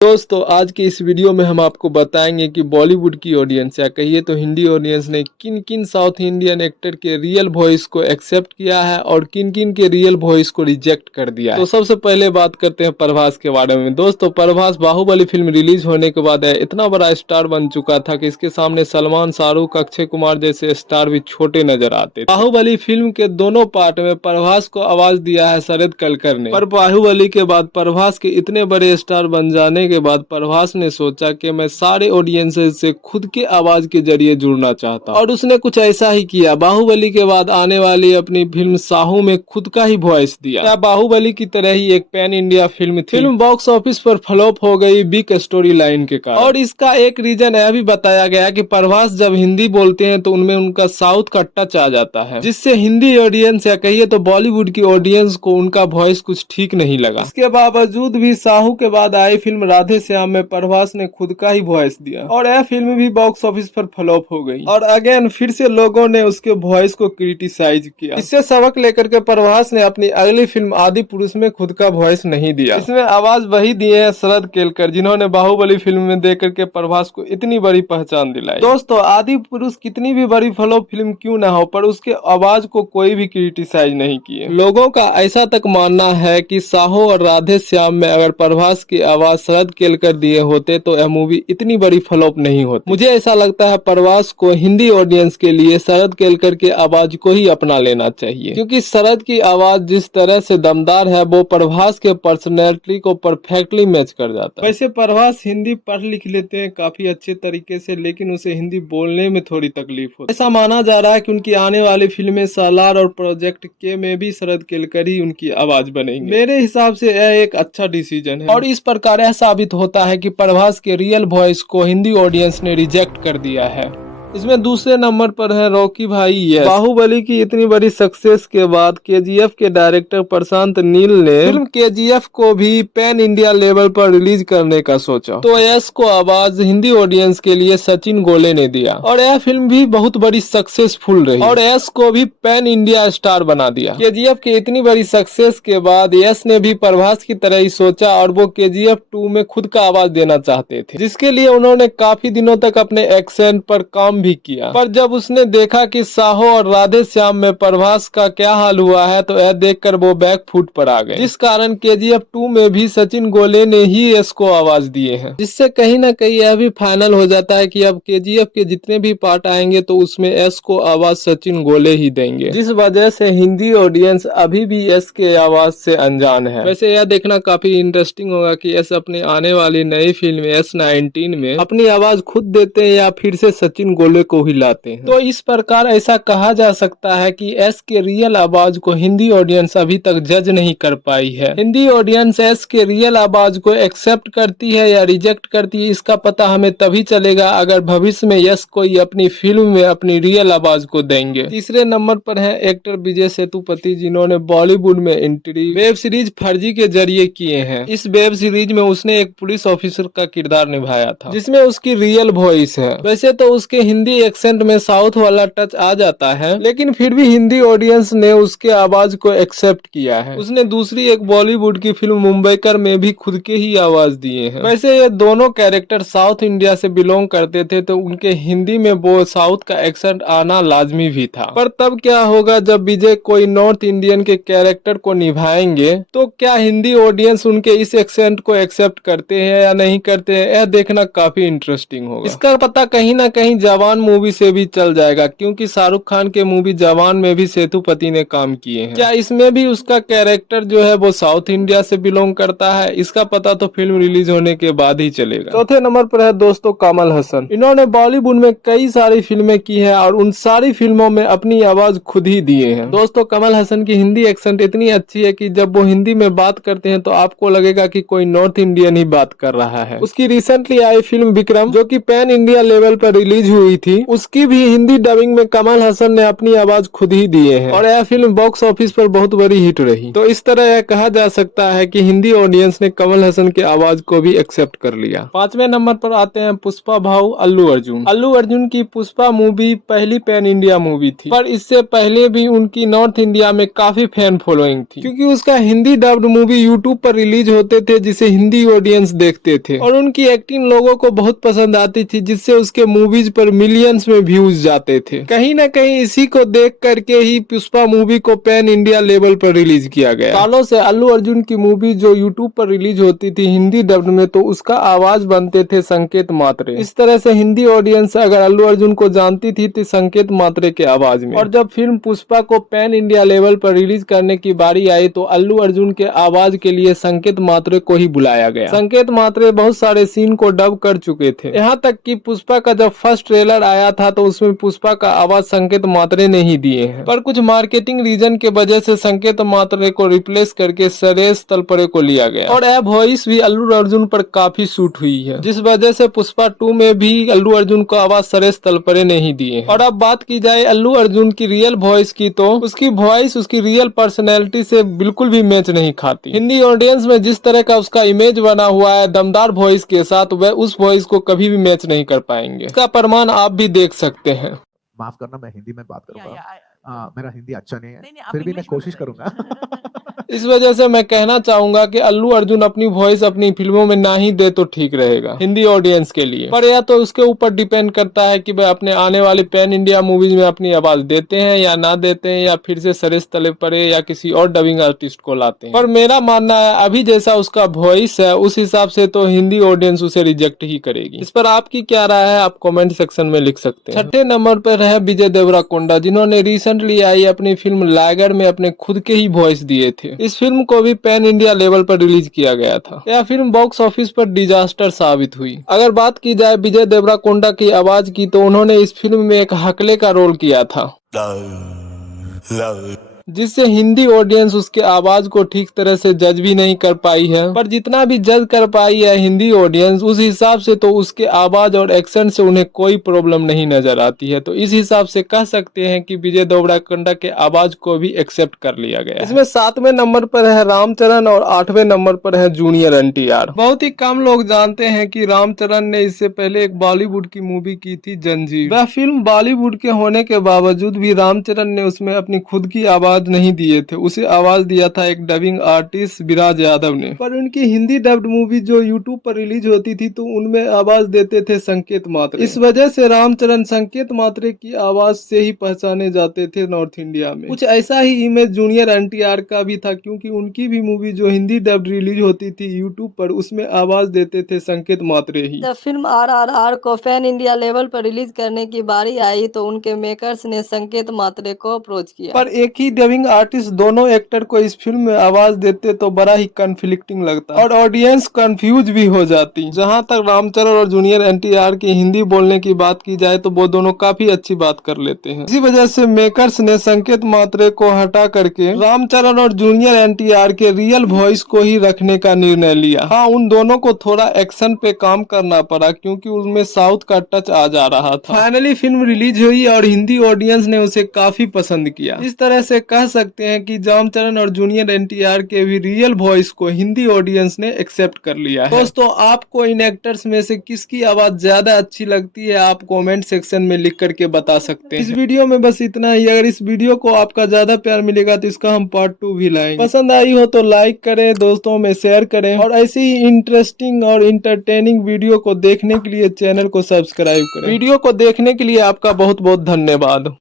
दोस्तों आज की इस वीडियो में हम आपको बताएंगे कि बॉलीवुड की ऑडियंस या कहिए तो हिंदी ऑडियंस ने किन किन साउथ इंडियन एक्टर के रियल वॉइस को एक्सेप्ट किया है और किन किन के रियल वॉइस को रिजेक्ट कर दिया है। तो सबसे पहले बात करते हैं प्रभास के बारे में। दोस्तों प्रभास बाहुबली फिल्म रिलीज होने के बाद इतना बड़ा स्टार बन चुका था कि इसके सामने सलमान, शाहरुख, अक्षय कुमार जैसे स्टार भी छोटे नजर आते थे। बाहुबली फिल्म के दोनों पार्ट में प्रभास को आवाज दिया है शरद कलकर ने, पर बाहुबली के बाद प्रभास के इतने बड़े स्टार बन जाने के बाद प्रभास ने सोचा कि मैं सारे ऑडियंसेस से खुद के आवाज के जरिए जुड़ना चाहता और उसने कुछ ऐसा ही किया। बाहुबली के बाद आने वाली अपनी फिल्म साहू में खुद का ही वॉइस दिया। क्या बाहुबली की तरह ही एक पैन इंडिया फिल्म थी। फिल्म बॉक्स ऑफिस पर फ्लॉप हो गई बिग स्टोरी लाइन के कारण, और इसका एक रीजन यह भी बताया गया कि प्रभास जब हिंदी बोलते हैं तो उनमें उनका साउथ का टच आ जाता है, जिससे हिंदी ऑडियंस या कहिए तो बॉलीवुड की ऑडियंस को उनका वॉइस कुछ ठीक नहीं लगा। इसके बावजूद भी साहू के बाद आई फिल्म राधे श्याम में प्रभास ने खुद का ही वॉइस दिया और यह फिल्म भी बॉक्स ऑफिस पर फ्लॉप हो गई और अगेन फिर से लोगों ने उसके वॉइस को क्रिटिसाइज किया। इससे सबक लेकर के प्रभास ने अपनी अगली फिल्म आदि पुरुष में खुद का वॉइस नहीं दिया। इसमें आवाज वही दिए हैं शरद केलकर, जिन्होंने बाहुबली फिल्म में दे करके प्रभास को इतनी बड़ी पहचान दिलाई। दोस्तों आदि पुरुष कितनी भी बड़ी फ्लॉप फिल्म क्यों ना हो, पर उसके आवाज को कोई भी क्रिटिसाइज नहीं किए। लोगों का ऐसा तक मानना है कि साहो और राधे श्याम में अगर प्रभास की आवाज शरद केलकर दिए होते तो यह मूवी इतनी बड़ी फ्लॉप नहीं होती। मुझे ऐसा लगता है प्रभास को हिंदी ऑडियंस के लिए शरद केलकर के आवाज को ही अपना लेना चाहिए, क्योंकि शरद की आवाज जिस तरह से दमदार है वो प्रभास के पर्सनैलिटी को परफेक्टली मैच कर जाता है। वैसे प्रभास हिंदी पढ़ लिख लेते हैं काफी अच्छे तरीके से, लेकिन उसे हिंदी बोलने में थोड़ी तकलीफ होती है। ऐसा माना जा रहा है कि उनकी आने वाली फिल्में सालार और प्रोजेक्ट के में भी शरद केलकर ही उनकी आवाज बनेंगे। मेरे हिसाब से यह एक अच्छा डिसीजन है और इस प्रकार यह साबित होता है कि प्रभास के रियल वॉइस को हिंदी ऑडियंस ने रिजेक्ट कर दिया है। इसमें दूसरे नंबर पर है रॉकी भाई। यस, बाहुबली की इतनी बड़ी सक्सेस के बाद केजीएफ के डायरेक्टर प्रशांत नील ने फिल्म केजीएफ को भी पैन इंडिया लेवल पर रिलीज करने का सोचा, तो यस को आवाज हिंदी ऑडियंस के लिए सचिन गोले ने दिया और यह फिल्म भी बहुत बड़ी सक्सेसफुल रही और यस को भी पैन इंडिया स्टार बना दिया। केजीएफ की इतनी बड़ी सक्सेस के बाद यस ने भी प्रभास की तरह ही सोचा और वो केजीएफ 2 में खुद का आवाज देना चाहते थे, जिसके लिए उन्होंने काफी दिनों तक अपने एक्सेंट पर काम भी किया। पर जब उसने देखा कि साहो और राधे श्याम में प्रभास का क्या हाल हुआ है तो यह देखकर वो बैक फुट पर आ गए, जिस कारण केजीएफ 2 में भी सचिन गोले ने ही यस को आवाज दिए हैं, जिससे कहीं ना कहीं यह भी फाइनल हो जाता है कि अब केजीएफ के जितने भी पार्ट आएंगे तो उसमें यस को आवाज सचिन गोले ही देंगे, जिस वजह से हिंदी ऑडियंस अभी भी यस के आवाज से अनजान है। वैसे यह देखना काफी इंटरेस्टिंग होगा कि यस अपनी आने वाली नई फिल्म S19 में अपनी आवाज खुद देते हैं या फिर से सचिन गोले को ही लाते हैं। तो इस प्रकार ऐसा कहा जा सकता है कि एस के रियल आवाज को हिंदी ऑडियंस अभी तक जज नहीं कर पाई है। हिंदी ऑडियंस एस के रियल आवाज को एक्सेप्ट करती है या रिजेक्ट करती है, इसका पता हमें तभी चलेगा अगर भविष्य में यस कोई अपनी फिल्म में अपनी रियल आवाज को देंगे। तीसरे नंबर पर है एक्टर विजय सेतुपति, जिन्होंने बॉलीवुड में एंट्री वेब सीरीज फर्जी के जरिए किए हैं। इस वेब सीरीज में उसने एक पुलिस ऑफिसर का किरदार निभाया था, जिसमें उसकी रियल वॉइस है। वैसे तो उसके हिंदी एक्सेंट में साउथ वाला टच आ जाता है, लेकिन फिर भी हिंदी ऑडियंस ने उसके आवाज को एक्सेप्ट किया है। उसने दूसरी एक बॉलीवुड की फिल्म मुंबईकर में भी खुद के ही आवाज दिए हैं। वैसे ये दोनों कैरेक्टर साउथ इंडिया से बिलोंग करते थे, तो उनके हिंदी में वो साउथ का एक्सेंट आना लाजमी भी था। पर तब क्या होगा जब विजय कोई नॉर्थ इंडियन के कैरेक्टर को निभाएंगे, तो क्या हिंदी ऑडियंस उनके इस एक्सेंट को एक्सेप्ट करते हैं या नहीं करते हैं, यह देखना काफी इंटरेस्टिंग होगा। इसका पता कहीं ना कहीं जवान मूवी से भी चल जाएगा, क्योंकि शाहरुख खान के मूवी जवान में भी सेतुपति ने काम किए हैं। क्या इसमें भी उसका कैरेक्टर जो है वो साउथ इंडिया से बिलोंग करता है, इसका पता तो फिल्म रिलीज होने के बाद ही चलेगा। चौथे नंबर पर है दोस्तों कमल हसन। इन्होंने बॉलीवुड में कई सारी फिल्में की है और उन सारी फिल्मों में अपनी आवाज खुद ही दिए हैं। दोस्तों कमल हसन की हिंदी एक्सेंट इतनी अच्छी है कि जब वो हिंदी में बात करते हैं तो आपको लगेगा कि कोई नॉर्थ इंडियन ही बात कर रहा है। उसकी रिसेंटली आई फिल्म विक्रम, जो कि पैन इंडिया लेवल पर रिलीज हुई थी उसकी भी हिंदी डबिंग में कमल हसन ने अपनी आवाज खुद ही दिए हैं और यह फिल्म बॉक्स ऑफिस पर बहुत बड़ी हिट रही। तो इस तरह यह कहा जा सकता है कि हिंदी ऑडियंस ने कमल हसन की आवाज को भी एक्सेप्ट कर लिया। 5वें नंबर पर आते हैं पुष्पा भाऊ अल्लू अर्जुन। अल्लू अर्जुन की पुष्पा मूवी पहली पैन इंडिया मूवी थी, पर इससे पहले भी उनकी नॉर्थ इंडिया में काफी फैन फॉलोइंग थी, क्योंकि उसका हिंदी डब्ड मूवी यूट्यूब पर रिलीज होते थे जिसे हिंदी ऑडियंस देखते थे और उनकी एक्टिंग लोगों को बहुत पसंद आती थी, जिससे उसके मूवीज पर मिलियंस में व्यूज जाते थे। कहीं न कहीं इसी को देख करके ही पुष्पा मूवी को पैन इंडिया लेवल पर रिलीज किया गया। सालों से अल्लू अर्जुन की मूवी जो यूट्यूब पर रिलीज होती थी हिंदी डब्ड में, तो उसका आवाज बनते थे संकेत मात्रे। इस तरह से हिंदी ऑडियंस अगर अल्लू अर्जुन को जानती थी तो संकेत मात्रे के आवाज में। और जब फिल्म पुष्पा को पैन इंडिया लेवल पर रिलीज करने की बारी आई तो अल्लू अर्जुन के आवाज के लिए संकेत मात्रे को ही बुलाया गया। संकेत मात्रे बहुत सारे सीन को डब कर चुके थे, यहाँ तक कि पुष्पा का जब फर्स्ट ट्रेलर आया था तो उसमें पुष्पा का आवाज संकेत मात्रे ने ही दिए हैं, पर कुछ मार्केटिंग रीजन के वजह से संकेत मात्रे को रिप्लेस करके सुरेश तलपरे को लिया गया और यह वॉइस भी अल्लू अर्जुन पर काफी सूट हुई है, जिस वजह से पुष्पा 2 में भी अल्लू अर्जुन को आवाज सुरेश तलपरे ने ही दिए हैं। और अब बात की जाए अल्लू अर्जुन की रियल वॉइस की, तो उसकी वॉइस उसकी रियल पर्सनैलिटी से बिल्कुल भी मैच नहीं खाती। हिंदी ऑडियंस में जिस तरह का उसका इमेज बना हुआ है दमदार वॉइस के साथ, वह उस वॉइस को कभी भी मैच नहीं कर पाएंगे। इसका प्रमाण आप भी देख सकते हैं। माफ करना, मैं हिंदी में बात करूंगा। मेरा हिंदी अच्छा नहीं है, फिर भी मैं कोशिश करूंगा। इस वजह से मैं कहना चाहूंगा कि अल्लू अर्जुन अपनी वॉइस अपनी फिल्मों में ना ही दे तो ठीक रहेगा हिंदी ऑडियंस के लिए, पर यह तो उसके ऊपर डिपेंड करता है कि वह अपने आने वाली पैन इंडिया मूवीज में अपनी आवाज देते हैं या ना देते हैं, या फिर से सुरेश तलपरे या किसी और डबिंग आर्टिस्ट को लाते हैं। पर मेरा मानना है अभी जैसा उसका वॉइस है उस हिसाब से तो हिंदी ऑडियंस उसे रिजेक्ट ही करेगी। इस पर आपकी क्या राय है आप कॉमेंट सेक्शन में लिख सकते हैं। 6ठे नंबर पर है विजय देवराकोंडा, जिन्होंने रिसेंटली आई अपनी फिल्म लाइगर में अपने खुद के ही वॉइस दिए थे। इस फिल्म को भी पैन इंडिया लेवल पर रिलीज किया गया था। यह फिल्म बॉक्स ऑफिस पर डिजास्टर साबित हुई। अगर बात की जाए विजय देवराकोंडा की आवाज की, तो उन्होंने इस फिल्म में एक हकले का रोल किया था, जिससे हिंदी ऑडियंस उसके आवाज को ठीक तरह से जज भी नहीं कर पाई है। पर जितना भी जज कर पाई है हिंदी ऑडियंस, उस हिसाब से तो उसके आवाज और एक्सेंट से उन्हें कोई प्रॉब्लम नहीं नजर आती है। तो इस हिसाब से कह सकते हैं कि विजय देवराकोंडा के आवाज को भी एक्सेप्ट कर लिया गया। इसमें 7वें नंबर पर है रामचरण और 8वें नंबर पर है जूनियर एनटीआर। बहुत ही कम लोग जानते हैं कि रामचरण ने इससे पहले एक बॉलीवुड की मूवी की थी जंजीर। वह फिल्म बॉलीवुड के होने के बावजूद भी रामचरण ने उसमें अपनी खुद की आवाज नहीं दिए थे, उसे आवाज दिया था एक डबिंग आर्टिस्ट विराज यादव ने। पर उनकी हिंदी डब्ड मूवी जो यूट्यूब पर रिलीज होती थी तो उनमें आवाज देते थे संकेत मात्रे। इस वजह से रामचरण संकेत मात्रे की आवाज से ही पहचाने जाते थे नॉर्थ इंडिया में। कुछ ऐसा ही इमेज जूनियर एनटीआर का भी था, क्योंकि उनकी भी मूवी जो हिंदी डब्ड रिलीज होती थी यूट्यूब पर उसमें आवाज देते थे संकेत मात्रे ही। जब फिल्म RRR को पैन इंडिया लेवल पर रिलीज करने की बारी आई तो उनके मेकर्स ने संकेत मात्रे को अप्रोच किया, पर एक ही डबिंग आर्टिस्ट दोनों एक्टर को इस फिल्म में आवाज देते तो बड़ा ही कन्फ्लिक्टिंग लगता और ऑडियंस कंफ्यूज भी हो जाती। जहां तक रामचरण और जूनियर एनटीआर की हिंदी बोलने की बात की जाए तो वो दोनों काफी अच्छी बात कर लेते हैं। इसी वजह से मेकर्स ने संकेत मात्रे को हटा करके रामचरण और जूनियर एनटीआर के रियल वॉइस को ही रखने का निर्णय लिया। हाँ, उन दोनों को थोड़ा एक्शन पे काम करना पड़ा क्योंकि उसमें साउथ का टच आ जा रहा था। फाइनली फिल्म रिलीज हुई और हिंदी ऑडियंस ने उसे काफी पसंद किया। इस तरह से कह सकते हैं कि रामचरण और जूनियर एनटीआर के भी रियल वॉइस को हिंदी ऑडियंस ने एक्सेप्ट कर लिया है। दोस्तों, आपको इन एक्टर्स में से किसकी आवाज ज्यादा अच्छी लगती है आप कमेंट सेक्शन में लिख करके बता सकते हैं। इस वीडियो में बस इतना ही। अगर इस वीडियो को आपका ज्यादा प्यार मिलेगा तो इसका हम पार्ट 2 भी लाएंगे। पसंद आई हो तो लाइक करें, दोस्तों में शेयर करें और ऐसी ही इंटरेस्टिंग और इंटरटेनिंग वीडियो को देखने के लिए चैनल को सब्सक्राइब करें। वीडियो को देखने के लिए आपका बहुत बहुत धन्यवाद।